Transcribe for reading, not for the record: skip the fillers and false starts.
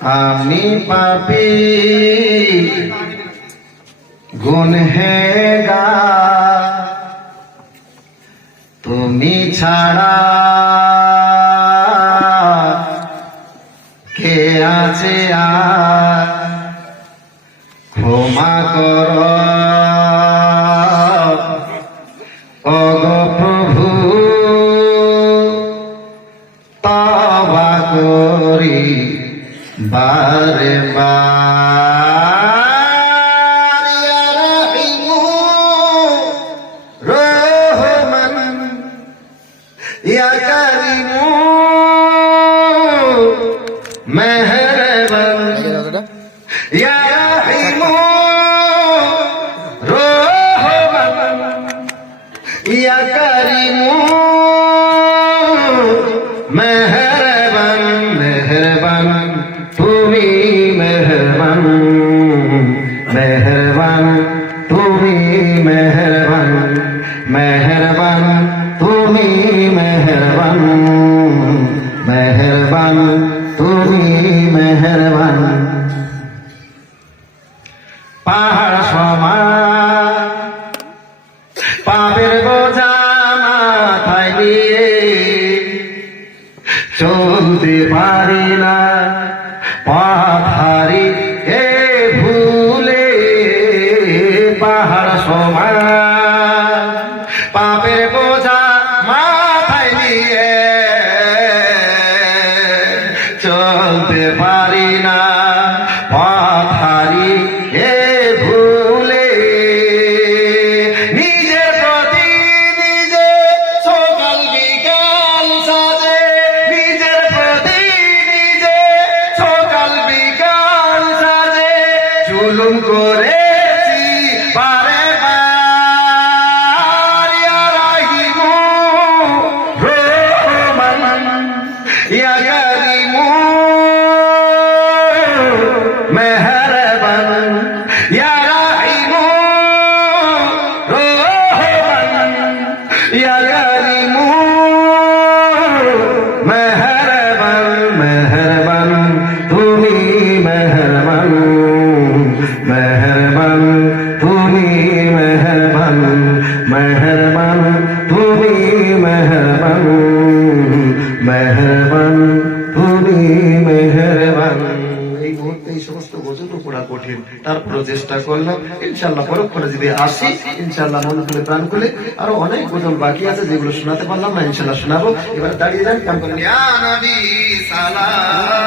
আমি পাপী গুনহেগার, তুমি ছাড়া কে আছে আর, ক্ষমা কর ওগো প্রভু, তওবা করি বারে বার। ইয়া রাহিমু রহমান, ইয়া কারিমু মেহরবান, ইয়া রাহিমু রহমান, ইয়া কারিমু মেহরবান, মেহরবান তুমি মেহরবান, মেহরবান তুমি মেহরবান, মেহরবান তুমি মেহরবান, মেহরবান তুমি মেহরবান। পাহাড় সমান পাপের বোঝা মাথায় নিয়ে চলতে পারি না, পথ হারিয়ে ভুলে। পাহাড় সমান পাপের বোঝা মাথায় নিয়ে চলতে পারি না, পথ হারিয়ে ভুলে। নিজের প্রতি নিজে সকাল বিকাল সাজে, নিজের প্রতি নিজে সকাল বিকাল সাজে জুলুম করেছি বারে বার। ইয়া রাহিমু রহমান, ইয়া কারিমু মেহরবান, ইয়া রাহিমু রহমান, ইয়া কারিমু মেহরবান, মেহরবান তুমি মেহরবান, মেহরবান তুমি মেহরবান, মেহরবান তুমি মেহরবান, মেহরবান তুমি মেহরবান। এই মুহূর্তে এই সমস্ত গজল পড়া কঠিন, তারপরে চেষ্টা করলাম। ইনশাআল্লাহ পরক্ষণে যদি আসি, ইনশাআল্লাহ মন খুলে প্রাণ খুলে আরো অনেক গজল বাকি আছে যেগুলো শোনাতে পারলাম না, ইনশাআল্লাহ শোনাবো। এবার দাঁড়িয়ে যান, কাম করেন। ইয়া নবী সালাম